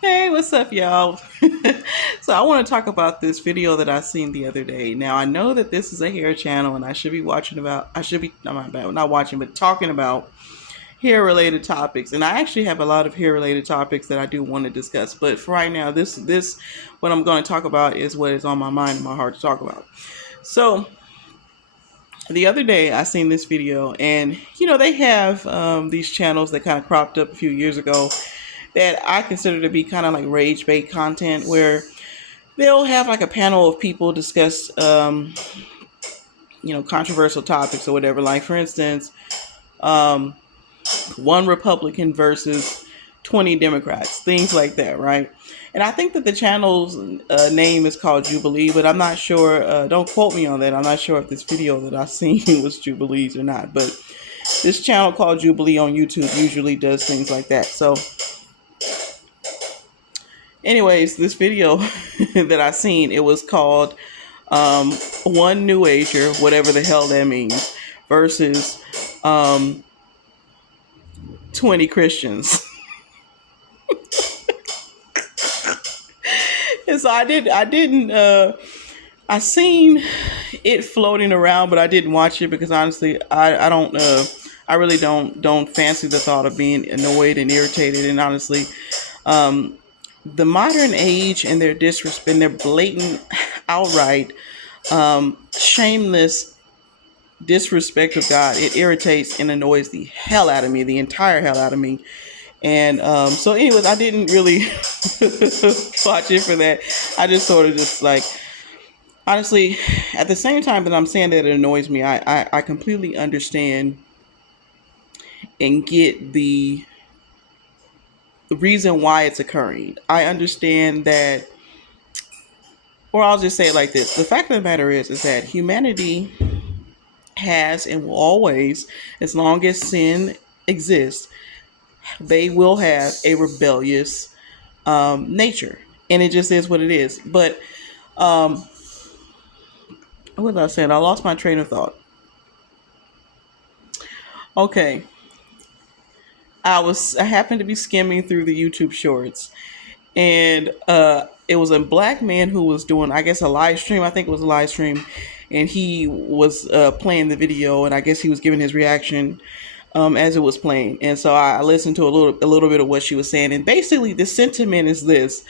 Hey, what's up, y'all? So, I want to talk about this video that I seen the other day. Now, I know that this is a hair channel, and I should be, not watching, but talking about hair related topics. And I actually have a lot of hair related topics that I do want to discuss. But for right now, what I'm going to talk about is what is on my mind and my heart to talk about. So, the other day I seen this video, and they have these channels that kind of cropped up a few years ago that I consider to be kind of like rage bait content, where they'll have like a panel of people discuss controversial topics or whatever. Like, for instance, um, one Republican versus 20 Democrats, things like that, right? And I think that the channel's name is called Jubilee, but I'm not sure. Don't quote me on that. I'm not sure if this video that I seen was Jubilees or not. But this channel called Jubilee on YouTube usually does things like that. So, anyways, this video that I seen, it was called One New Ager, whatever the hell that means, versus um, 20 Christians. And so I seen it floating around, but I didn't watch it because honestly, I don't, I really don't fancy the thought of being annoyed and irritated. And honestly, um, the modern age and their disrespect and their blatant, outright, shameless disrespect of God, it irritates and annoys the hell out of me, the entire hell out of me. And so, anyways, I didn't really watch it for that. I just sort of just like, honestly, at the same time that I'm saying that it annoys me, I completely understand and get the reason why it's occurring. I understand that, or I'll just say it like this: the fact of the matter is that humanity has and will always, as long as sin exists, they will have a rebellious nature, and it just is what it is. But um, what was I saying? I lost my train of thought. Okay, I happened to be skimming through the YouTube shorts, and it was a black man who was doing, I guess, a live stream. I think it was a live stream, and he was playing the video, and I guess he was giving his reaction as it was playing. And so I listened to a little bit of what she was saying, and basically the sentiment is this: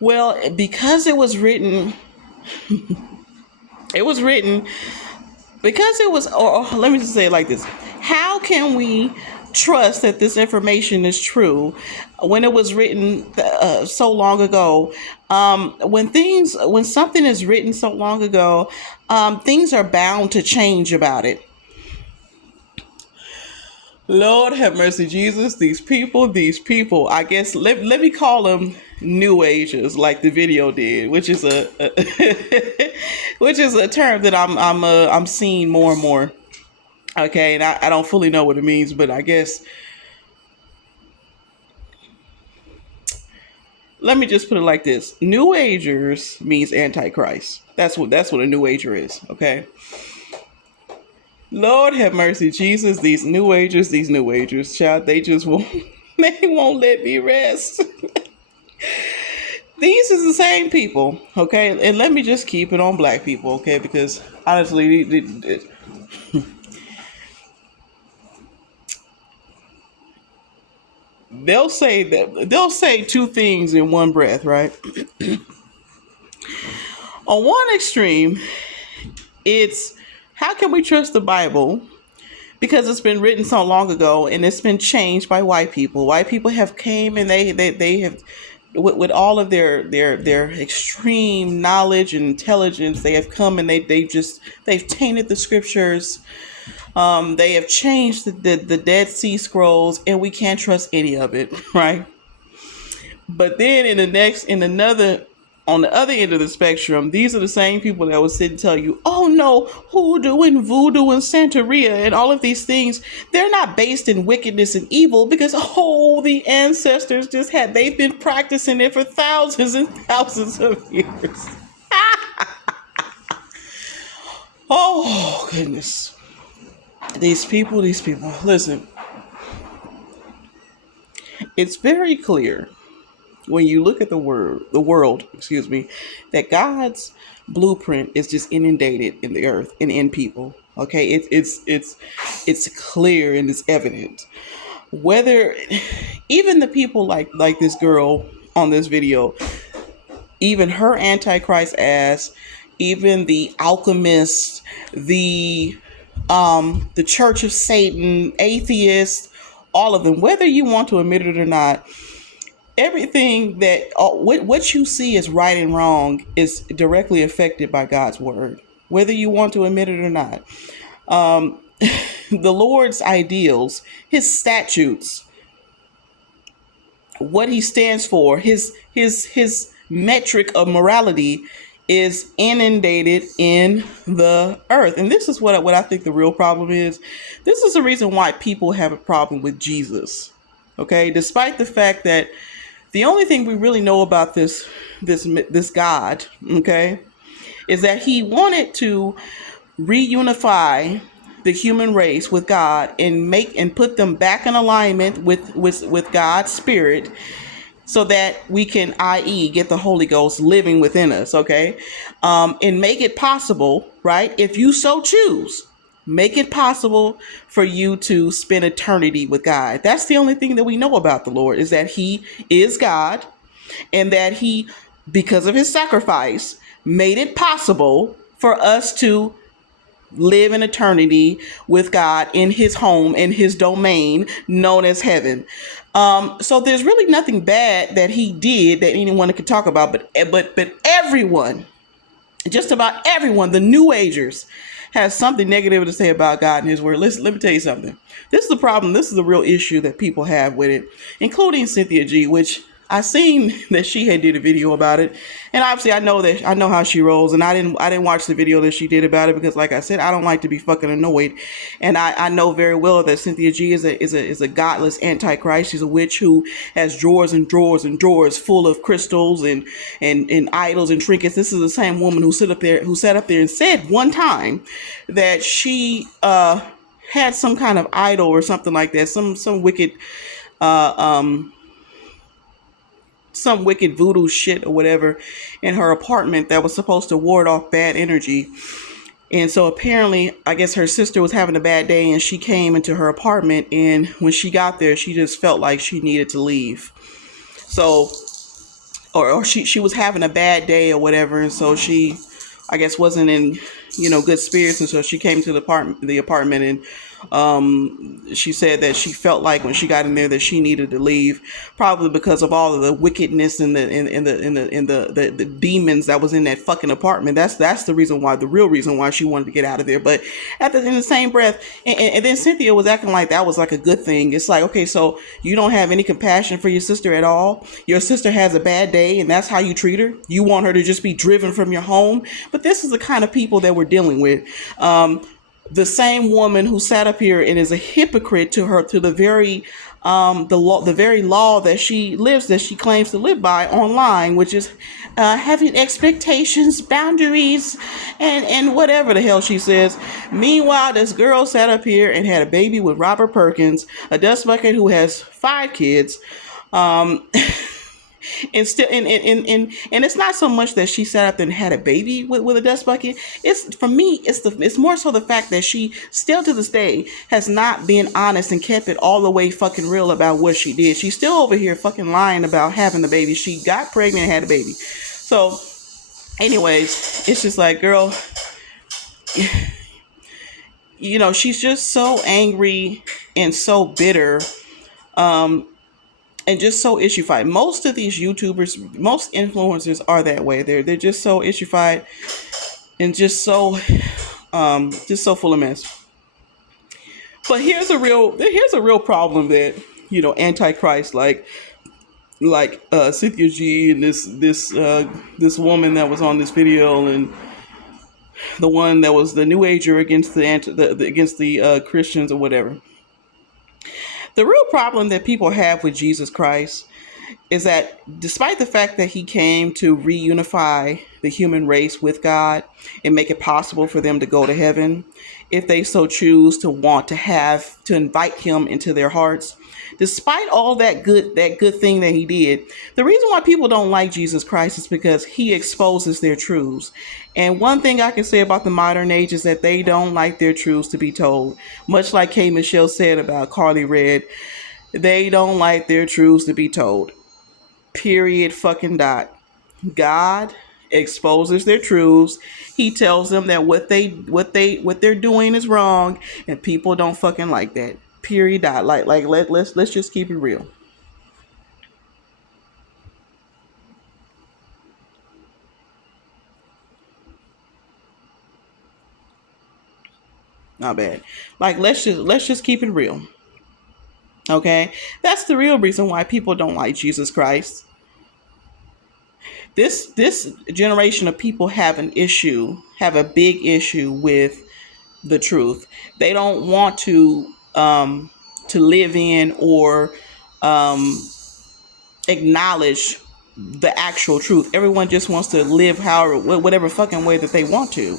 well, because it was written because it was, or let me just say it like this: how can we trust that this information is true when it was written so long ago? When something is written so long ago, things are bound to change about it. Lord have mercy, Jesus. These people. I guess let me call them New Agers, like the video did, which is a which is a term that I'm seeing more and more. Okay, and I don't fully know what it means, but I guess let me just put it like this: New Agers means Antichrist. That's what a New Ager is. Okay. Lord have mercy, Jesus. These New Agers, child, they just won't. They won't let me rest. These is the same people, okay? And let me just keep it on black people, okay? Because honestly, they'll say two things in one breath, right? On one extreme, it's how can we trust the Bible because it's been written so long ago and it's been changed by white people. White people have came and they have with all of their extreme knowledge and intelligence, they have come and they've tainted the scriptures. They have changed the Dead Sea Scrolls, and we can't trust any of it, right? But then in another, on the other end of the spectrum, these are the same people that will sit and tell you, oh no, hoodoo and voodoo and Santeria and all of these things, they're not based in wickedness and evil because, oh, the ancestors they've been practicing it for thousands and thousands of years. Oh, goodness. These people, listen, it's very clear. when you look at the world, that God's blueprint is just inundated in the earth and in people. Okay, it's clear and it's evident. Whether even the people like this girl on this video, even her antichrist ass, even the alchemists, the Church of Satan, atheists, all of them, whether you want to admit it or not, everything that what you see as right and wrong is directly affected by God's word, whether you want to admit it or not. The Lord's ideals, his statutes, what he stands for, his metric of morality is inundated in the earth. And this is what I think the real problem is. This is the reason why people have a problem with Jesus. Okay, despite the fact that the only thing we really know about this God, okay, is that he wanted to reunify the human race with God and put them back in alignment with God's spirit, so that we can, i.e., get the Holy Ghost living within us, okay? And make it possible, right? If you so choose, make it possible for you to spend eternity with God. That's the only thing that we know about the Lord, is that he is God, and that he, because of his sacrifice, made it possible for us to live in eternity with God in his home, in his domain known as heaven. So there's really nothing bad that he did that anyone could talk about, but everyone, just about everyone, the New Agers, has something negative to say about God and his word. Listen, let me tell you something. This is the problem. This is the real issue that people have with it, including Cynthia G, which I seen that she had did a video about it, and obviously I know how she rolls, and I didn't watch the video that she did about it because, like I said, I don't like to be fucking annoyed, and I know very well that Cynthia G is a godless antichrist. She's a witch who has drawers and drawers and drawers full of crystals and idols and trinkets. This is the same woman who sat up there and said one time that she had some kind of idol or something like that, some wicked some wicked voodoo shit or whatever in her apartment that was supposed to ward off bad energy. And so apparently, I guess her sister was having a bad day and she came into her apartment, and when she got there, she just felt like she needed to leave. So, or she was having a bad day or whatever, and so she, I guess, wasn't in, good spirits, and so she came to the apartment, and she said that she felt like when she got in there that she needed to leave, probably because of all of the wickedness and the demons that was in that fucking apartment. That's the real reason why she wanted to get out of there. But in the same breath, and then Cynthia was acting like that was like a good thing. It's like, okay, so you don't have any compassion for your sister at all. Your sister has a bad day, and that's how you treat her. You want her to just be driven from your home. But this is the kind of people that we're dealing with. The same woman who sat up here and is a hypocrite to the very the very law that she claims to live by online, which is having expectations, boundaries, and whatever the hell she says. Meanwhile, this girl sat up here and had a baby with Robert Perkins, a dust bucket who has 5 kids. And still, and it's not so much that she sat up and had a baby with a dust bucket. It's, for me, it's more so the fact that she still to this day has not been honest and kept it all the way fucking real about what she did. She's still over here fucking lying about having the baby. She got pregnant and had a baby. So, anyways, it's just like, girl, she's just so angry and so bitter. And just so issue-fied. Most of these YouTubers, most influencers are that way. They're just so issue-fied and just so full of mess. But here's a real problem that, Antichrist like Cynthia G and this woman that was on this video, and the one that was the New Ager against the Christians or whatever. The real problem that people have with Jesus Christ is that despite the fact that he came to reunify the human race with God and make it possible for them to go to heaven, if they so choose to want to invite him into their hearts, Despite all that good thing that he did, the reason why people don't like Jesus Christ is because he exposes their truths. And one thing I can say about the modern age is that they don't like their truths to be told. Much like K. Michelle said about Carly Red, they don't like their truths to be told. Period fucking dot. God exposes their truths. He tells them that what they're doing is wrong, and people don't fucking like that. Period dot. Let's just keep it real. Not bad. Like let's just keep it real. Okay? That's the real reason why people don't like Jesus Christ. This generation of people have a big issue with the truth. They don't want to live in or um acknowledge the actual truth. Everyone just wants to live however whatever fucking way that they want to.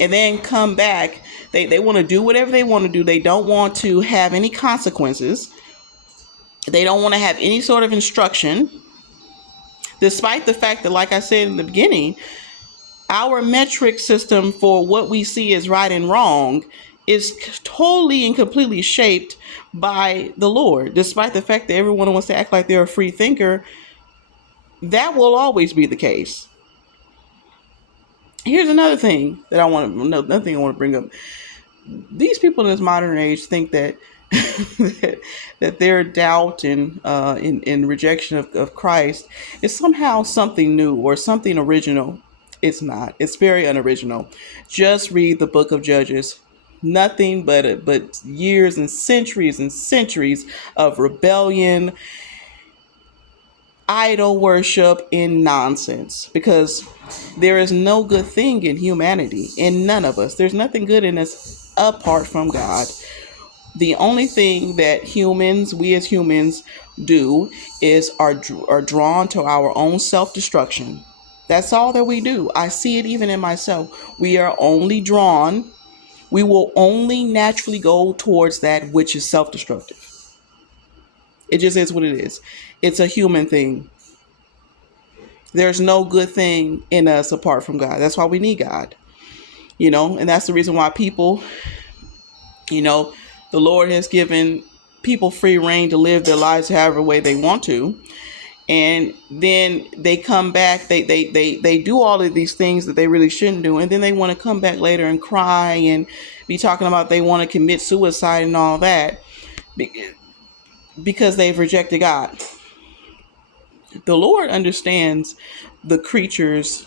And then come back. They want to do whatever they want to do. They don't want to have any consequences. They don't want to have any sort of instruction. Despite the fact that, like I said in the beginning, our metric system for what we see as right and wrong is totally and completely shaped by the Lord. Despite the fact that everyone wants to act like they're a free thinker, that will always be the case. Here's another thing that another thing I want to bring up. These people in this modern age think that that their doubt and in rejection of Christ is somehow something new or something original. It's not. It's very unoriginal. Just read the book of Judges. Nothing but years and centuries of rebellion, idol worship, and nonsense. Because there is no good thing in humanity, in none of us. There's nothing good in us apart from God. The only thing that we as humans do is are drawn to our own self-destruction. That's all that we do. I see it even in myself. We will only naturally go towards that which is self-destructive. It just is what it is. It's a human thing. There's no good thing in us apart from God. That's why we need God. And that's the reason why people, the Lord has given people free reign to live their lives however way they want to. And then they come back, they do all of these things that they really shouldn't do. And then they want to come back later and cry and be talking about they want to commit suicide and all that because they've rejected God. The Lord understands the creatures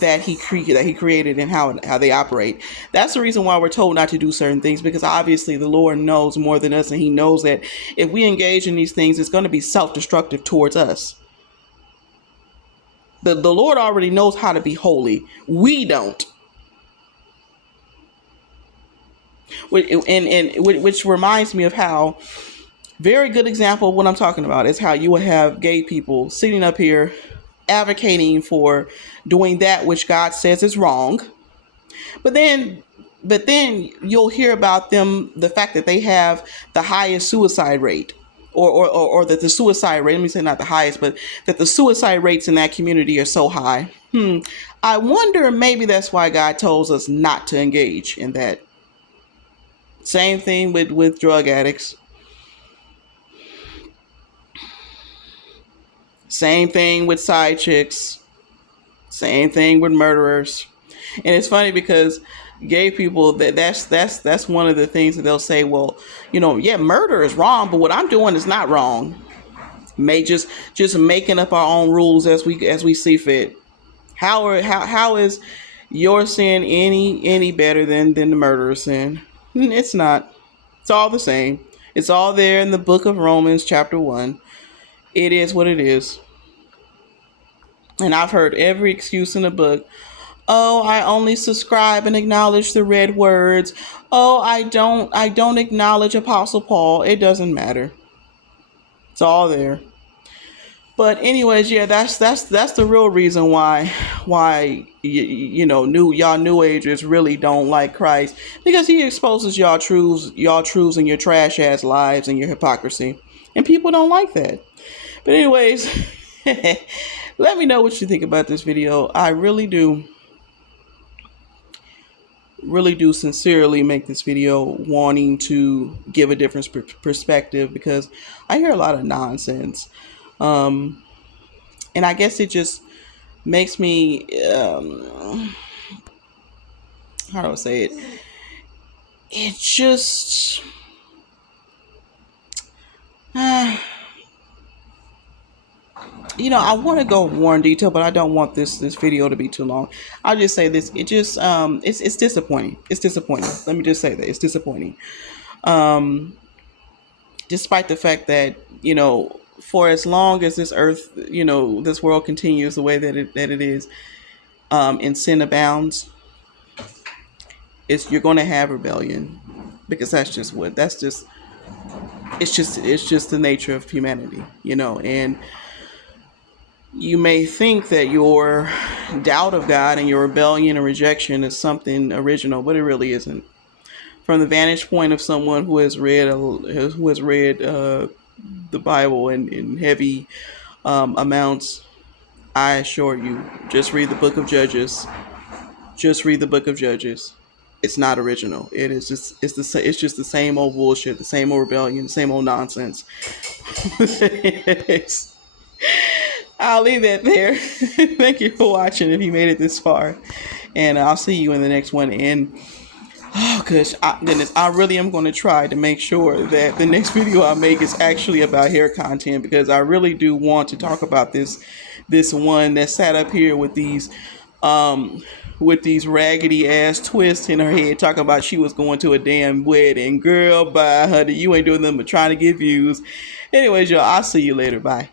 that he created and how they operate. That's the reason why we're told not to do certain things, because obviously the Lord knows more than us, and he knows that if we engage in these things, it's going to be self-destructive towards us. The Lord already knows how to be holy. We don't. Which reminds me of how, very good example of what I'm talking about is how you will have gay people sitting up here advocating for doing that which God says is wrong. But then you'll hear about them, the fact that they have the highest suicide rate, or that the suicide rate, let me say not the highest, but that the suicide rates in that community are so high. I wonder, maybe that's why God tells us not to engage in that. Same thing with drug addicts. Same thing with side chicks. Same thing with murderers. And it's funny because gay people, that's one of the things that they'll say, well, yeah, murder is wrong, but what I'm doing is not wrong. Just making up our own rules as we see fit. How is your sin any better than the murderer's sin? It's not. It's all the same. It's all there in the book of Romans chapter 1. It is what it is. And I've heard every excuse in the book. Oh, I only subscribe and acknowledge the red words. Oh, I don't acknowledge Apostle Paul. It doesn't matter. It's all there. But anyways, yeah, that's the real reason why new agers really don't like Christ, because he exposes y'all truths and your trash ass lives and your hypocrisy, and people don't like that. But anyways, let me know what you think about this video. I really do sincerely make this video wanting to give a different perspective, because I hear a lot of nonsense. And I guess it just makes me, how do I say it? It just, I want to go more in detail, but I don't want this video to be too long. I'll just say this: it just, it's disappointing. It's disappointing. Let me just say that it's disappointing. Despite the fact that for as long as this earth, this world continues the way that it is, and sin abounds, you're going to have rebellion, because it's just the nature of humanity, and you may think that your doubt of God and your rebellion and rejection is something original, but it really isn't. From the vantage point of someone who has read the Bible in heavy amounts, I assure you, just read the book of Judges. Just read the book of Judges. It's not original. It's just the same old bullshit, the same old rebellion, the same old nonsense. I'll leave that there. Thank you for watching if you made it this far. And I'll see you in the next one. And goodness, I really am going to try to make sure that the next video I make is actually about hair content, because I really do want to talk about this one that sat up here with these raggedy ass twists in her head, talking about she was going to a damn wedding. Girl, bye, honey. You ain't doing nothing but trying to get views. Anyways, y'all, I'll see you later. Bye.